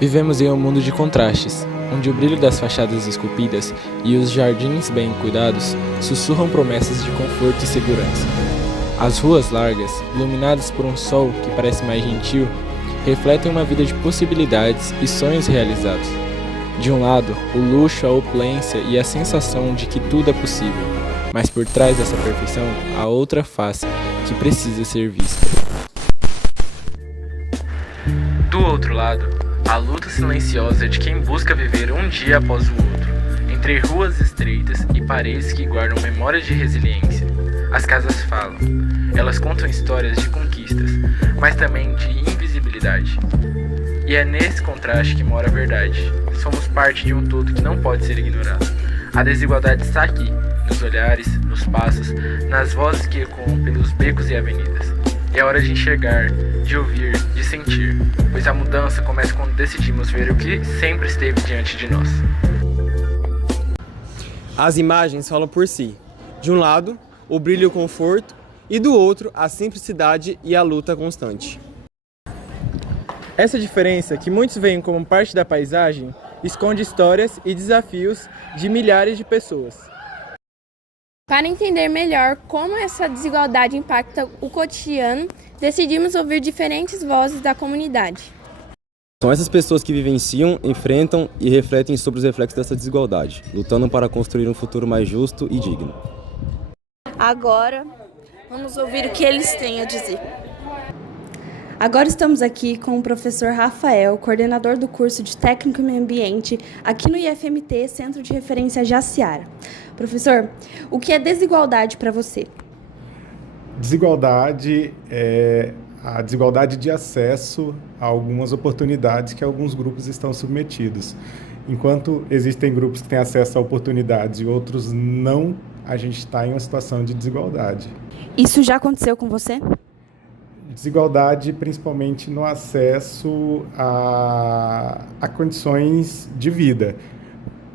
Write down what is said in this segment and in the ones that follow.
Vivemos em um mundo de contrastes, onde o brilho das fachadas esculpidas e os jardins bem cuidados sussurram promessas de conforto e segurança. As ruas largas, iluminadas por um sol que parece mais gentil, refletem uma vida de possibilidades e sonhos realizados. De um lado, o luxo, a opulência e a sensação de que tudo é possível, mas por trás dessa perfeição há outra face que precisa ser vista. Do outro lado, a luta silenciosa de quem busca viver um dia após o outro, entre ruas estreitas e paredes que guardam memórias de resiliência. As casas falam, elas contam histórias de conquistas, mas também de invisibilidade. E é nesse contraste que mora a verdade. Somos parte de um todo que não pode ser ignorado. A desigualdade está aqui, nos olhares, nos passos, nas vozes que ecoam pelos becos e avenidas. É hora de enxergar, de ouvir, de sentir, pois a mudança começa quando decidimos ver o que sempre esteve diante de nós. As imagens falam por si. De um lado, o brilho e o conforto, e do outro, a simplicidade e a luta constante. Essa diferença, que muitos veem como parte da paisagem, esconde histórias e desafios de milhares de pessoas. Para entender melhor como essa desigualdade impacta o cotidiano, decidimos ouvir diferentes vozes da comunidade. São essas pessoas que vivenciam, enfrentam e refletem sobre os reflexos dessa desigualdade, lutando para construir um futuro mais justo e digno. Agora, vamos ouvir o que eles têm a dizer. Agora estamos aqui com o professor Rafael, coordenador do curso de Técnico em Meio Ambiente, aqui no IFMT, Centro de Referência Jaciara. Professor, o que é desigualdade para você? Desigualdade é a desigualdade de acesso a algumas oportunidades que alguns grupos estão submetidos. Enquanto existem grupos que têm acesso a oportunidades e outros não, a gente está em uma situação de desigualdade. Isso já aconteceu com você? Desigualdade principalmente no acesso a condições de vida.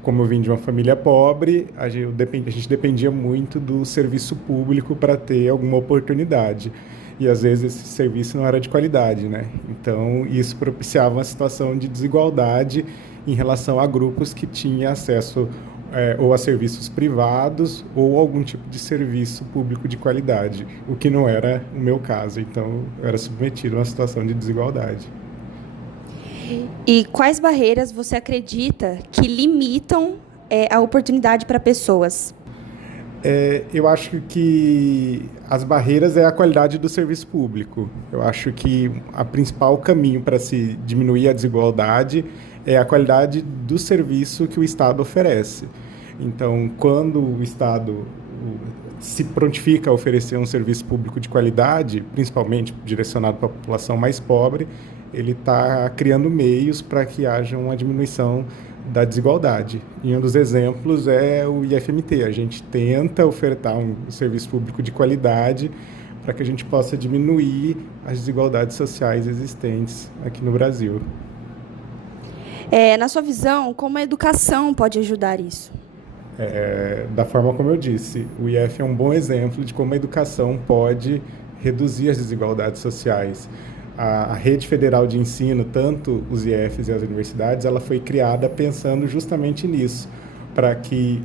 Como eu vim de uma família pobre, a gente dependia muito do serviço público para ter alguma oportunidade. E às vezes esse serviço não era de qualidade, né? Então isso propiciava uma situação de desigualdade em relação a grupos que tinham acesso ou a serviços privados ou algum tipo de serviço público de qualidade, o que não era o meu caso. Então eu era submetido a uma situação de desigualdade. E quais barreiras você acredita que limitam a oportunidade para pessoas? Eu acho que as barreiras é a qualidade do serviço público. Eu acho que o principal caminho para se diminuir a desigualdade é a qualidade do serviço que o Estado oferece. Então, quando o Estado se prontifica a oferecer um serviço público de qualidade, principalmente direcionado para a população mais pobre, ele está criando meios para que haja uma diminuição da desigualdade. E um dos exemplos é o IFMT. A gente tenta ofertar um serviço público de qualidade para que a gente possa diminuir as desigualdades sociais existentes aqui no Brasil. Na sua visão, como a educação pode ajudar isso? Da forma como eu disse, o IF é um bom exemplo de como a educação pode reduzir as desigualdades sociais. A rede federal de ensino, tanto os IFs e as universidades, ela foi criada pensando justamente nisso, para que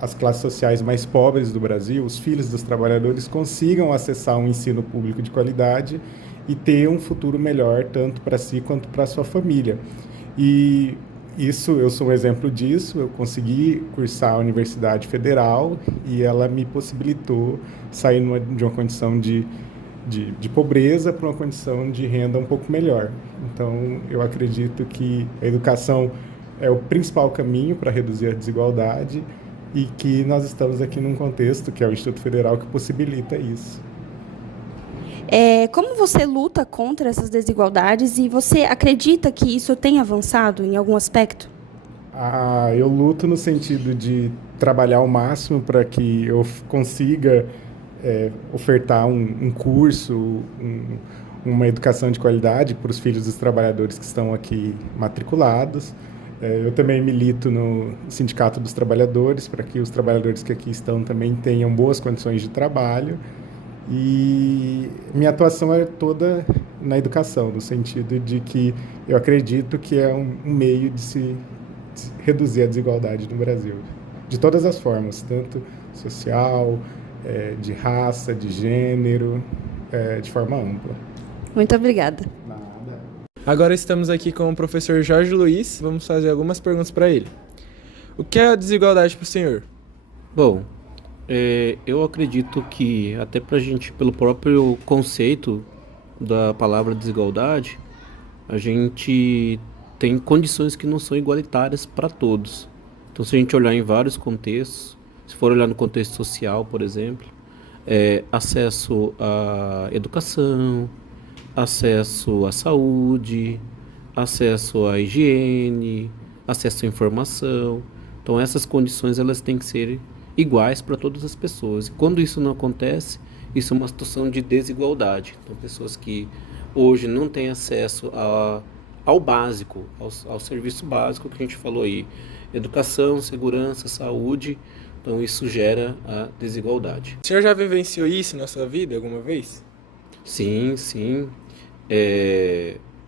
as classes sociais mais pobres do Brasil, os filhos dos trabalhadores, consigam acessar um ensino público de qualidade e ter um futuro melhor, tanto para si quanto para a sua família. E eu sou um exemplo disso. Eu consegui cursar a Universidade Federal e ela me possibilitou sair de uma condição de pobreza para uma condição de renda um pouco melhor. Então, eu acredito que a educação é o principal caminho para reduzir a desigualdade e que nós estamos aqui num contexto, que é o Instituto Federal, que possibilita isso. Como você luta contra essas desigualdades e você acredita que isso tem avançado em algum aspecto? Eu luto no sentido de trabalhar ao máximo para que eu consiga ofertar um curso, uma educação de qualidade para os filhos dos trabalhadores que estão aqui matriculados. Eu também milito no Sindicato dos Trabalhadores para que os trabalhadores que aqui estão também tenham boas condições de trabalho. E minha atuação é toda na educação, no sentido de que eu acredito que é um meio de se reduzir a desigualdade no Brasil, de todas as formas, tanto social, de raça, de gênero, de forma ampla. Muito obrigada. Agora estamos aqui com o professor Jorge Luiz. Vamos fazer algumas perguntas para ele. O que é a desigualdade para o senhor? Bom, eu acredito que até pra gente, pelo próprio conceito da palavra desigualdade, a gente tem condições que não são igualitárias para todos. Então, se a gente olhar em vários contextos, se for olhar no contexto social, por exemplo, acesso à educação, acesso à saúde, acesso à higiene, acesso à informação. Então, essas condições elas têm que ser iguais para todas as pessoas. E quando isso não acontece, isso é uma situação de desigualdade. Então, pessoas que hoje não têm acesso ao básico, ao serviço básico que a gente falou aí, educação, segurança, saúde, então isso gera a desigualdade. O senhor já vivenciou isso na sua vida alguma vez? Sim.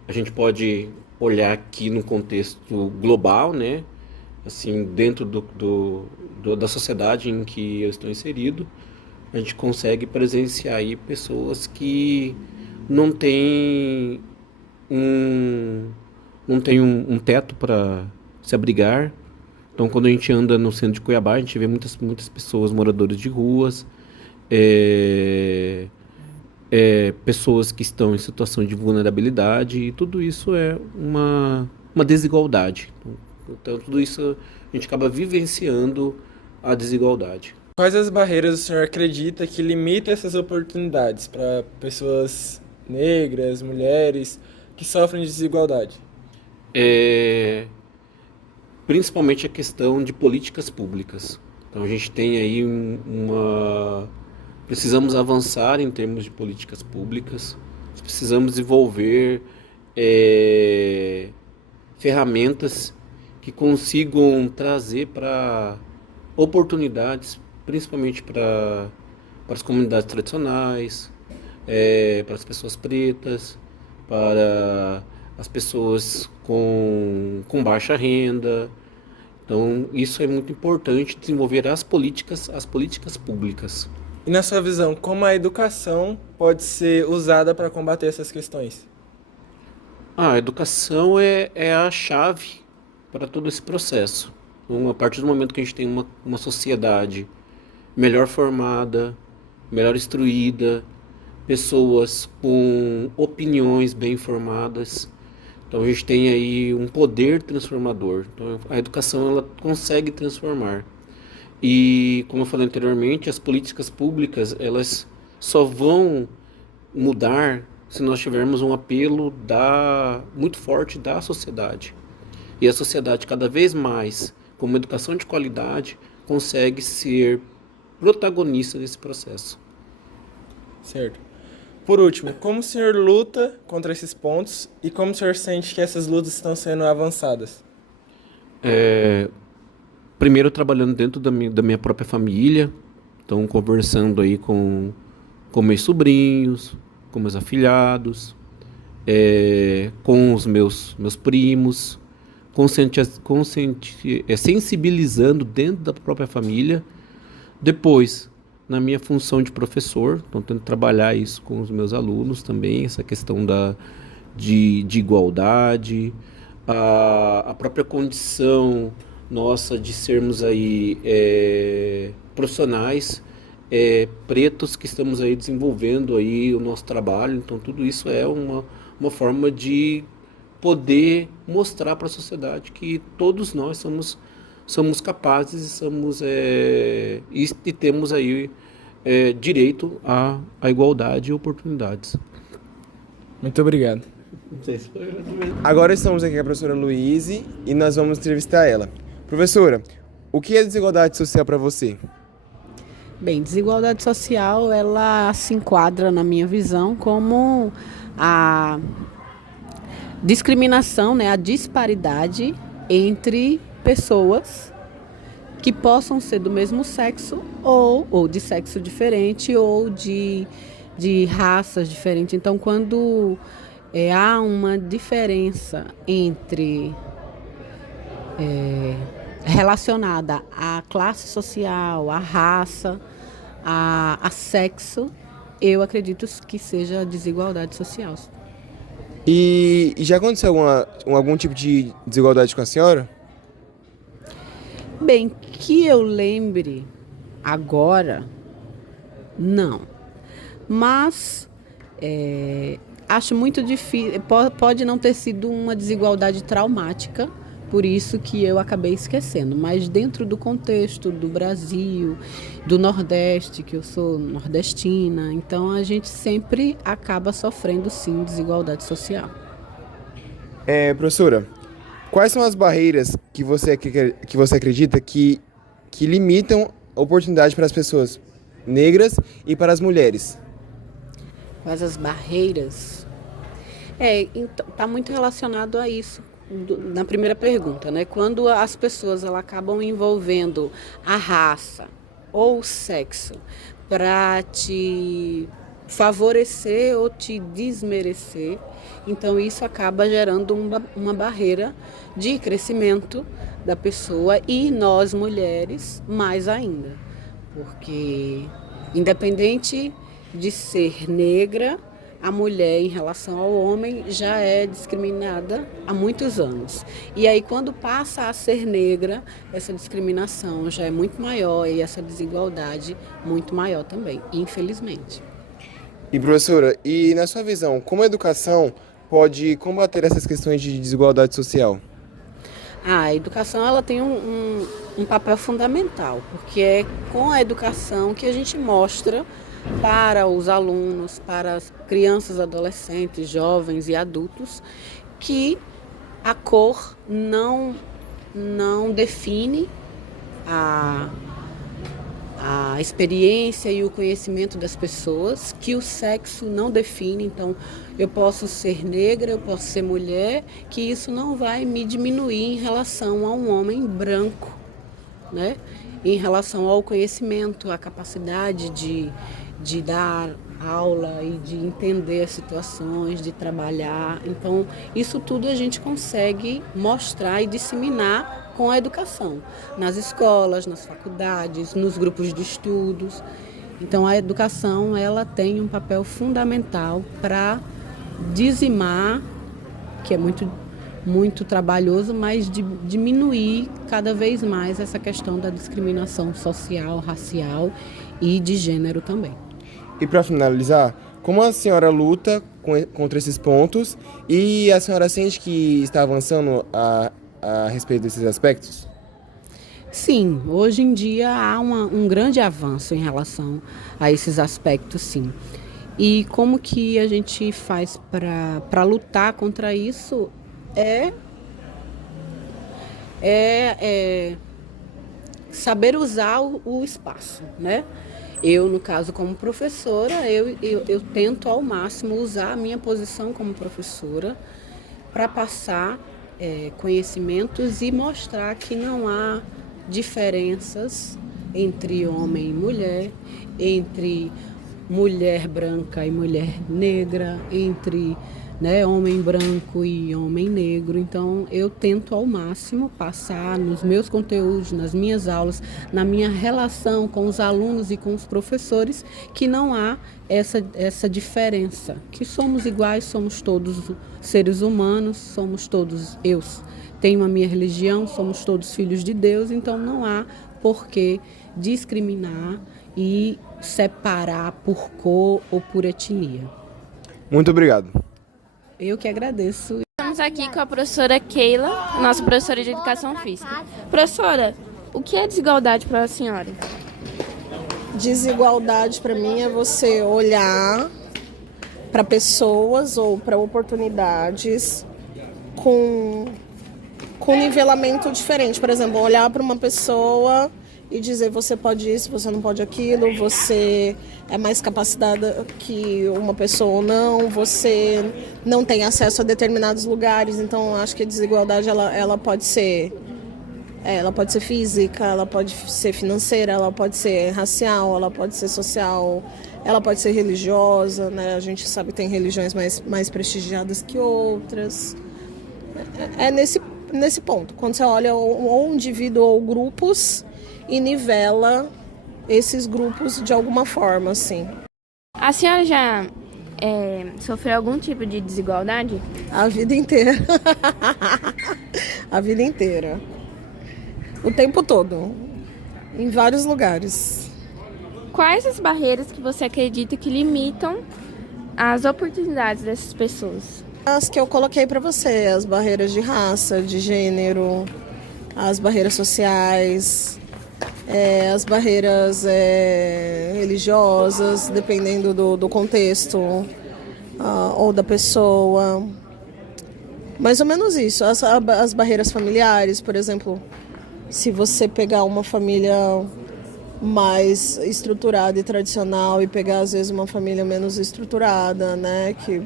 A gente pode olhar aqui no contexto global, né? Assim, dentro da sociedade em que eu estou inserido, a gente consegue presenciar aí pessoas que não têm um teto para se abrigar. Então, quando a gente anda no centro de Cuiabá, a gente vê muitas pessoas moradores de ruas, pessoas que estão em situação de vulnerabilidade, e tudo isso é uma desigualdade. Então, tudo isso a gente acaba vivenciando a desigualdade. Quais as barreiras o senhor acredita que limitam essas oportunidades para pessoas negras, mulheres, que sofrem de desigualdade? Principalmente a questão de políticas públicas. Então, a gente tem aí precisamos avançar em termos de políticas públicas, precisamos desenvolver ferramentas que consigam trazer para oportunidades, principalmente para as comunidades tradicionais, para as pessoas pretas, para as pessoas com baixa renda. Então, isso é muito importante, desenvolver as políticas públicas. E na sua visão, como a educação pode ser usada para combater essas questões? A educação é a chave para todo esse processo. Então, a partir do momento que a gente tem uma sociedade melhor formada, melhor instruída, pessoas com opiniões bem formadas, então a gente tem aí um poder transformador. Então, a educação ela consegue transformar. E, como eu falei anteriormente, as políticas públicas elas só vão mudar se nós tivermos um apelo muito forte da sociedade. E a sociedade cada vez mais, com uma educação de qualidade, consegue ser protagonista desse processo. Certo. Por último, como o senhor luta contra esses pontos e como o senhor sente que essas lutas estão sendo avançadas? Primeiro, trabalhando dentro da minha própria família, então conversando aí com meus sobrinhos, com meus afilhados, com os meus primos, sensibilizando dentro da própria família. Depois, na minha função de professor, então tento trabalhar isso com os meus alunos também, essa questão de igualdade, a própria condição nossa de sermos aí profissionais pretos que estamos aí desenvolvendo aí o nosso trabalho. Então tudo isso é uma forma de poder mostrar para a sociedade que todos nós somos capazes e temos aí direito à igualdade e oportunidades. Muito obrigado. Não sei se foi... Agora estamos aqui com a professora Luíse e nós vamos entrevistar ela. Professora, o que é desigualdade social para você? Bem, desigualdade social, ela se enquadra, na minha visão, como a discriminação, né, a disparidade entre pessoas que possam ser do mesmo sexo ou de sexo diferente ou de de raças diferentes. Então, quando há uma diferença entre relacionada à classe social, à raça, a sexo, eu acredito que seja desigualdade social. E já aconteceu algum tipo de desigualdade com a senhora? Bem, que eu lembre agora, não. Mas acho muito difícil, pode não ter sido uma desigualdade traumática, por isso que eu acabei esquecendo. Mas dentro do contexto do Brasil, do Nordeste, que eu sou nordestina, então a gente sempre acaba sofrendo, sim, desigualdade social. Professora, quais são as barreiras que você acredita que limitam a oportunidade para as pessoas negras e para as mulheres? Mas as barreiras então, tá muito relacionado a isso na primeira pergunta, né? Quando as pessoas acabam envolvendo a raça ou o sexo para te favorecer ou te desmerecer, então isso acaba gerando uma barreira de crescimento da pessoa e nós mulheres mais ainda, porque independente de ser negra, a mulher em relação ao homem já é discriminada há muitos anos. E aí quando passa a ser negra, essa discriminação já é muito maior e essa desigualdade muito maior também, infelizmente. E professora, e na sua visão, como a educação pode combater essas questões de desigualdade social? A educação ela tem um papel fundamental, porque é com a educação que a gente mostra para os alunos, para as crianças, adolescentes, jovens e adultos, que a cor não define a experiência e o conhecimento das pessoas, que o sexo não define. Então, eu posso ser negra, eu posso ser mulher, que isso não vai me diminuir em relação a um homem branco, né? Em relação ao conhecimento, à capacidade de dar aula e de entender as situações, de trabalhar. Então, isso tudo a gente consegue mostrar e disseminar com a educação, nas escolas, nas faculdades, nos grupos de estudos. Então, a educação ela tem um papel fundamental para dizimar, que é muito trabalhoso, mas de diminuir cada vez mais essa questão da discriminação social, racial e de gênero também. E para finalizar, como a senhora luta contra esses pontos e a senhora sente que está avançando a respeito desses aspectos? Sim, hoje em dia há um grande avanço em relação a esses aspectos, sim. E como que a gente faz para lutar contra isso saber usar o espaço, né? Eu, no caso, como professora, eu tento ao máximo usar a minha posição como professora para passar conhecimentos e mostrar que não há diferenças entre homem e mulher, entre mulher branca e mulher negra, entre homem branco e homem negro. Então, eu tento ao máximo passar nos meus conteúdos, nas minhas aulas, na minha relação com os alunos e com os professores, que não há essa diferença, que somos iguais, somos todos seres humanos, somos todos, eu tenho a minha religião, somos todos filhos de Deus, então não há por que discriminar e separar por cor ou por etnia. Muito obrigado. Eu que agradeço. Estamos aqui com a professora Keila, nossa professora de Educação Física. Professora, o que é desigualdade para a senhora? Desigualdade para mim é você olhar para pessoas ou para oportunidades com nivelamento diferente. Por exemplo, olhar para uma pessoa e dizer você pode isso, você não pode aquilo, você é mais capacitada que uma pessoa ou não, você não tem acesso a determinados lugares. Então, acho que a desigualdade ela pode ser física, ela pode ser financeira, ela pode ser racial, ela pode ser social, ela pode ser religiosa, né? A gente sabe que tem religiões mais prestigiadas que outras. É nesse ponto, quando você olha ou um indivíduo ou grupos e nivela esses grupos de alguma forma, assim. A senhora já sofreu algum tipo de desigualdade? A vida inteira. A vida inteira. O tempo todo. Em vários lugares. Quais as barreiras que você acredita que limitam as oportunidades dessas pessoas? As que eu coloquei para você, as barreiras de raça, de gênero, as barreiras sociais, as barreiras religiosas, dependendo do contexto ou da pessoa. Mais ou menos isso. As barreiras familiares, por exemplo, se você pegar uma família mais estruturada e tradicional e pegar, às vezes, uma família menos estruturada, né, que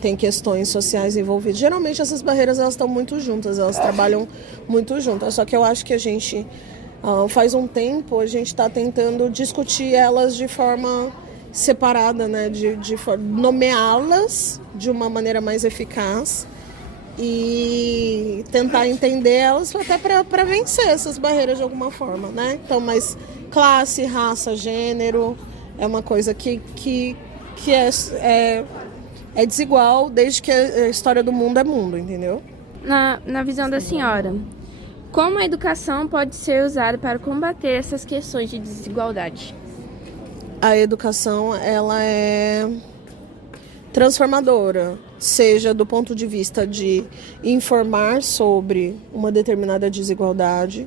tem questões sociais envolvidas. Geralmente essas barreiras elas estão muito juntas, elas trabalham muito juntas. Só que eu acho que a gente, faz um tempo, a gente está tentando discutir elas de forma separada, né, de nomeá-las de uma maneira mais eficaz e tentar entender elas até para vencer essas barreiras de alguma forma, né? Então, mas classe, raça, gênero é uma coisa que é desigual desde que a história do mundo é mundo, entendeu? Na visão da senhora, como a educação pode ser usada para combater essas questões de desigualdade? A educação, ela é transformadora, seja do ponto de vista de informar sobre uma determinada desigualdade,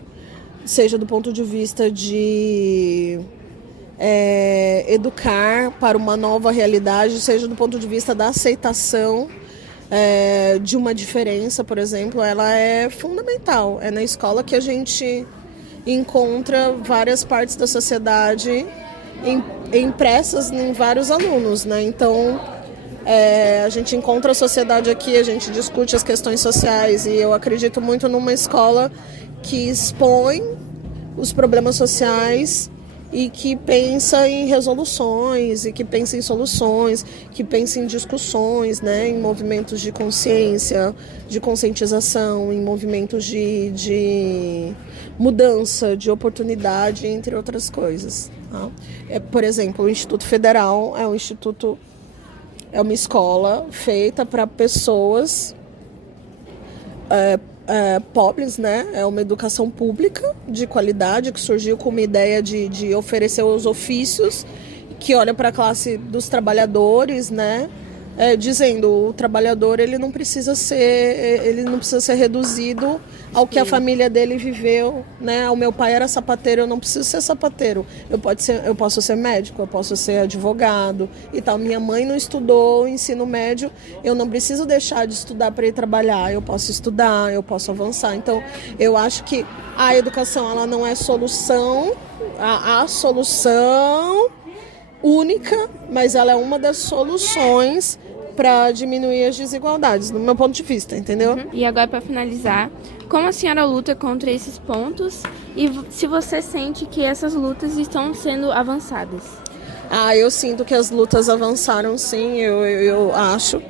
seja do ponto de vista de educar para uma nova realidade, seja do ponto de vista da aceitação de uma diferença, por exemplo, ela é fundamental. É na escola que a gente encontra várias partes da sociedade impressas em vários alunos, né? Então, a gente encontra a sociedade aqui, a gente discute as questões sociais e eu acredito muito numa escola que expõe os problemas sociais e que pensa em resoluções, e que pensa em soluções, que pensa em discussões, né, em movimentos de consciência, de conscientização, em movimentos de mudança, de oportunidade, entre outras coisas. Tá? Por exemplo, o Instituto Federal é uma escola feita para pessoas pobres, né? É uma educação pública de qualidade que surgiu com uma ideia de oferecer os ofícios que olha para a classe dos trabalhadores, né? Dizendo o trabalhador ele não precisa ser reduzido ao que a família dele viveu, né? O meu pai era sapateiro, eu não preciso ser sapateiro, eu posso ser médico, eu posso ser advogado e tal. Minha mãe não estudou ensino médio, eu não preciso deixar de estudar para ir trabalhar, eu posso estudar, eu posso avançar. Então eu acho que a educação ela não é solução, a solução única, mas ela é uma das soluções para diminuir as desigualdades, do meu ponto de vista, entendeu? E agora, para finalizar, como a senhora luta contra esses pontos e se você sente que essas lutas estão sendo avançadas? Eu sinto que as lutas avançaram, sim. Eu acho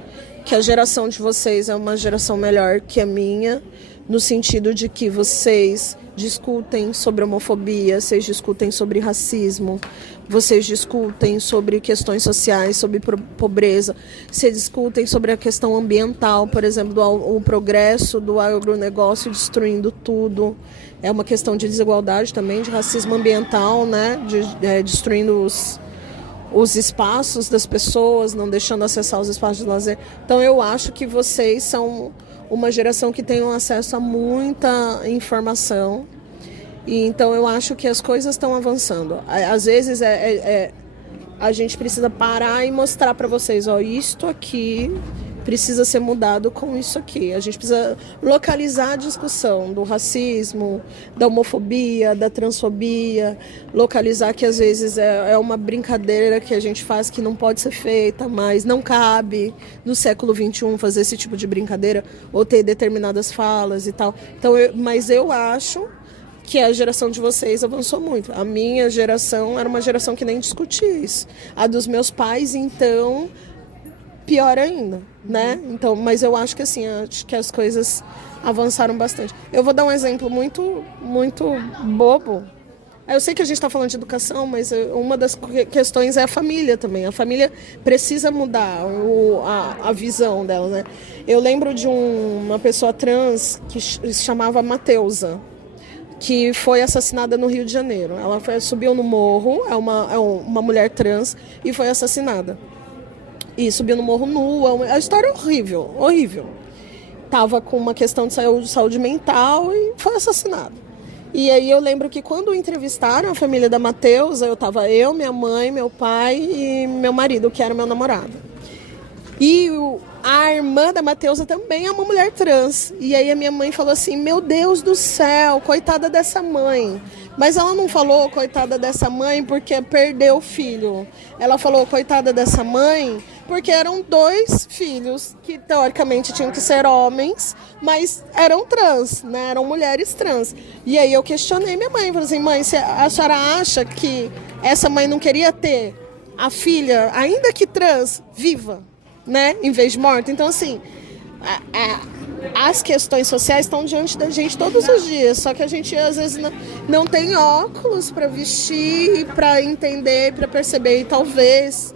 que a geração de vocês é uma geração melhor que a minha, no sentido de que vocês discutem sobre homofobia, vocês discutem sobre racismo, vocês discutem sobre questões sociais, sobre pobreza, vocês discutem sobre a questão ambiental, por exemplo, o progresso do agronegócio destruindo tudo. É uma questão de desigualdade também, de racismo ambiental, né? Destruindo os espaços das pessoas, não deixando acessar os espaços de lazer. Então eu acho que vocês são uma geração que tem um acesso a muita informação e então eu acho que as coisas estão avançando. Às vezes a gente precisa parar e mostrar para vocês, isto aqui precisa ser mudado com isso aqui. A gente precisa localizar a discussão do racismo, da homofobia, da transfobia, localizar que às vezes é uma brincadeira que a gente faz que não pode ser feita, mas não cabe no século XXI fazer esse tipo de brincadeira ou ter determinadas falas e tal. Então, mas eu acho que a geração de vocês avançou muito. A minha geração era uma geração que nem discutia isso. A dos meus pais, então, pior ainda, né? Então, mas eu acho que assim, acho que as coisas avançaram bastante. Eu vou dar um exemplo muito bobo. Eu sei que a gente está falando de educação, mas uma das questões é a família também. A família precisa mudar a visão dela, né? Eu lembro de uma pessoa trans que se chamava Mateusa, que foi assassinada no Rio de Janeiro. Ela subiu no morro, é uma mulher trans, e foi assassinada. E subiu no morro nua. A história é horrível, horrível. Tava com uma questão de saúde mental e foi assassinada. E aí eu lembro que quando entrevistaram a família da Mateusa, eu, minha mãe, meu pai e meu marido, que era meu namorado. E a irmã da Mateusa também é uma mulher trans. E aí a minha mãe falou assim, meu Deus do céu, coitada dessa mãe. Mas ela não falou coitada dessa mãe porque perdeu o filho. Ela falou coitada dessa mãe porque eram 2 filhos que teoricamente tinham que ser homens, mas eram trans, né? Eram mulheres trans. E aí eu questionei minha mãe, falei assim, mãe, a senhora acha que essa mãe não queria ter a filha, ainda que trans, viva, né? Em vez de morta? Então, assim, as questões sociais estão diante da gente todos os dias, só que a gente às vezes não tem óculos para vestir, para entender, para perceber, e talvez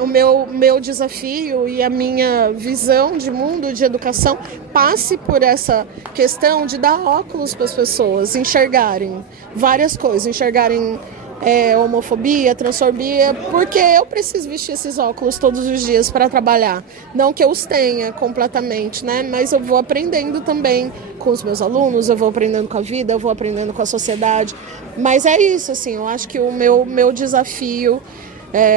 o meu desafio e a minha visão de mundo, de educação, passe por essa questão de dar óculos para as pessoas enxergarem várias coisas, enxergarem homofobia, transfobia, porque eu preciso vestir esses óculos todos os dias para trabalhar. Não que eu os tenha completamente, né? Mas eu vou aprendendo também com os meus alunos, eu vou aprendendo com a vida, eu vou aprendendo com a sociedade. Mas é isso, assim, eu acho que o meu desafio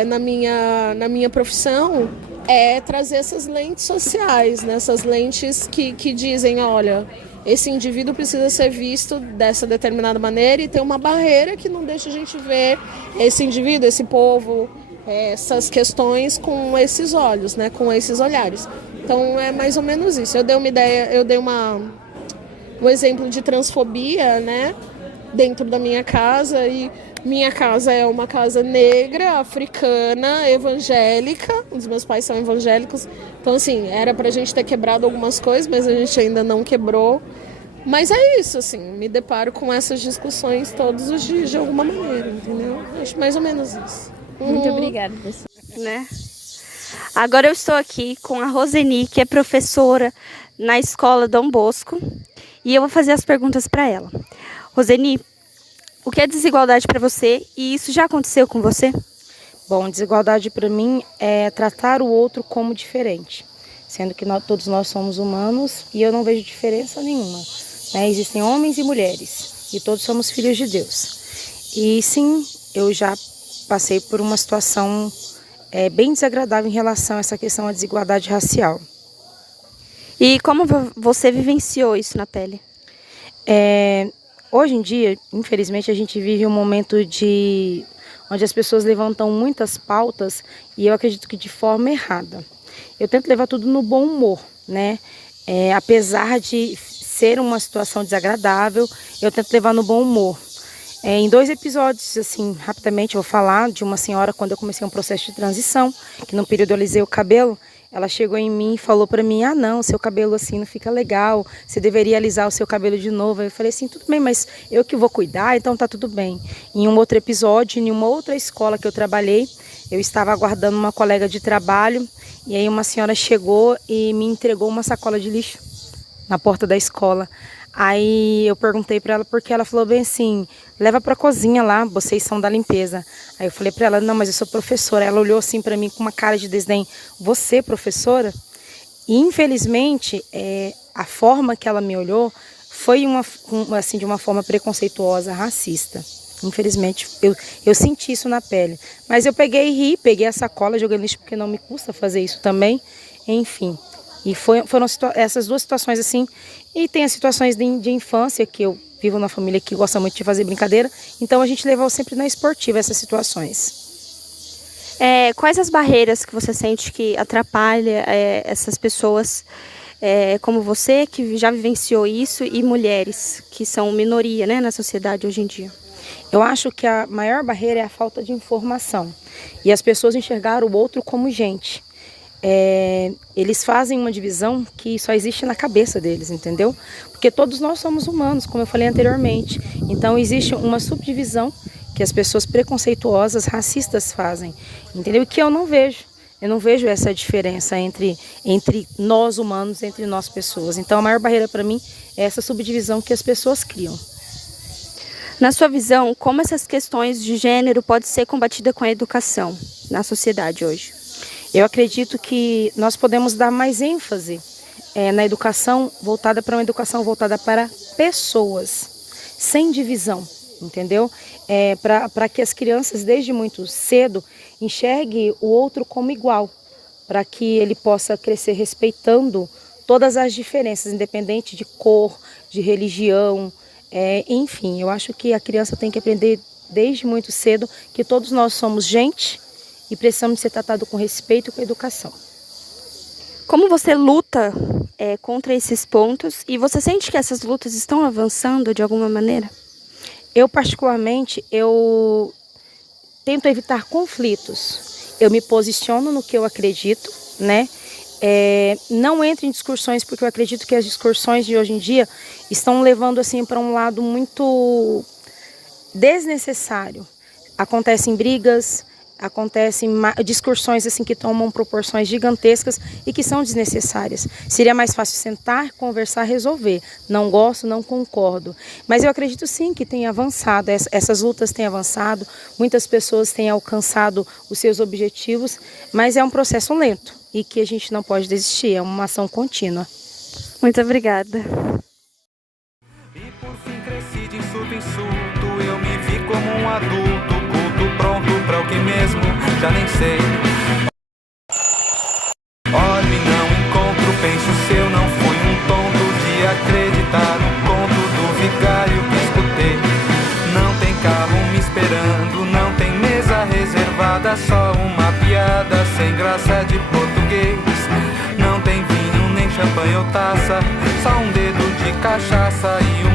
na minha profissão é trazer essas lentes sociais, né? Essas lentes que dizem, olha, esse indivíduo precisa ser visto dessa determinada maneira e tem uma barreira que não deixa a gente ver esse indivíduo, esse povo, essas questões com esses olhos, né? Com esses olhares. Então é mais ou menos isso. Eu dei uma ideia, um exemplo de transfobia, né? Dentro da minha casa, e minha casa é uma casa negra, africana, evangélica. Os meus pais são evangélicos. Então, assim, era pra gente ter quebrado algumas coisas, mas a gente ainda não quebrou. Mas é isso, assim, me deparo com essas discussões todos os dias, de alguma maneira, entendeu? Acho mais ou menos isso. Muito obrigada, professora. Né? Agora eu estou aqui com a Roseni, que é professora na escola Dom Bosco, e eu vou fazer as perguntas para ela. Roseni, o que é desigualdade para você e isso já aconteceu com você? Bom, desigualdade para mim é tratar o outro como diferente, sendo que todos nós somos humanos e eu não vejo diferença nenhuma, né? Existem homens e mulheres e todos somos filhos de Deus. E sim, eu já passei por uma situação bem desagradável em relação a essa questão da desigualdade racial. E como você vivenciou isso na pele? Hoje em dia, infelizmente, a gente vive um momento onde as pessoas levantam muitas pautas e eu acredito que de forma errada. Eu tento levar tudo no bom humor, né? Apesar de ser uma situação desagradável, eu tento levar no bom humor. Em 2 episódios, assim, rapidamente, eu vou falar de uma senhora quando eu comecei um processo de transição, que no período eu alisei o cabelo. Ela chegou em mim e falou para mim, não, seu cabelo assim não fica legal, você deveria alisar o seu cabelo de novo. Eu falei assim, tudo bem, mas eu que vou cuidar, então tá tudo bem. Em um outro episódio, em uma outra escola que eu trabalhei, eu estava aguardando uma colega de trabalho e aí uma senhora chegou e me entregou uma sacola de lixo na porta da escola. Aí eu perguntei para ela porque ela falou bem assim, leva para a cozinha lá, vocês são da limpeza. Aí eu falei para ela, não, mas eu sou professora. Ela olhou assim para mim com uma cara de desdém, você professora? E infelizmente a forma que ela me olhou foi assim, de uma forma preconceituosa, racista. Infelizmente eu senti isso na pele. Mas eu peguei e ri, peguei a sacola, joguei no lixo porque não me custa fazer isso também, enfim. E foram essas 2 situações assim. E tem as situações de infância, que eu vivo numa família que gosta muito de fazer brincadeira. Então a gente levou sempre na esportiva essas situações. Quais as barreiras que você sente que atrapalha essas pessoas como você, que já vivenciou isso, e mulheres, que são minoria, né, na sociedade hoje em dia? Eu acho que a maior barreira é a falta de informação e as pessoas enxergar o outro como gente. Eles fazem uma divisão que só existe na cabeça deles, entendeu? Porque todos nós somos humanos, como eu falei anteriormente. Então existe uma subdivisão que as pessoas preconceituosas, racistas fazem, entendeu? E que eu não vejo. Eu não vejo essa diferença entre nós humanos, entre nós pessoas. Então a maior barreira para mim é essa subdivisão que as pessoas criam. Na sua visão, como essas questões de gênero podem ser combatidas com a educação na sociedade hoje? Eu acredito que nós podemos dar mais ênfase na educação voltada para uma educação voltada para pessoas, sem divisão, entendeu? Para que as crianças, desde muito cedo, enxerguem o outro como igual, para que ele possa crescer respeitando todas as diferenças, independente de cor, de religião, enfim. Eu acho que a criança tem que aprender desde muito cedo que todos nós somos gente e precisamos ser tratados com respeito e com educação. Como você luta contra esses pontos e você sente que essas lutas estão avançando de alguma maneira? Eu, particularmente, eu tento evitar conflitos. Eu me posiciono no que eu acredito, né? Não entro em discussões, porque eu acredito que as discussões de hoje em dia estão levando assim para um lado muito desnecessário. Acontecem brigas, acontecem discussões assim que tomam proporções gigantescas e que são desnecessárias. Seria mais fácil sentar, conversar, resolver. Não gosto, não concordo. Mas eu acredito sim que tem avançado, essas lutas têm avançado, muitas pessoas têm alcançado os seus objetivos, mas é um processo lento e que a gente não pode desistir, é uma ação contínua. Muito obrigada. E por fim cresci de insulto em insulto, eu me vi como um adulto, culto, pronto pra o que mesmo, já nem sei. Olho e não encontro, penso se eu não fui um tonto de acreditar no conto do vigário que escutei. Não tem carro me esperando, não tem mesa reservada, só uma piada sem graça de português. Não tem vinho, nem champanhe ou taça, só um dedo de cachaça e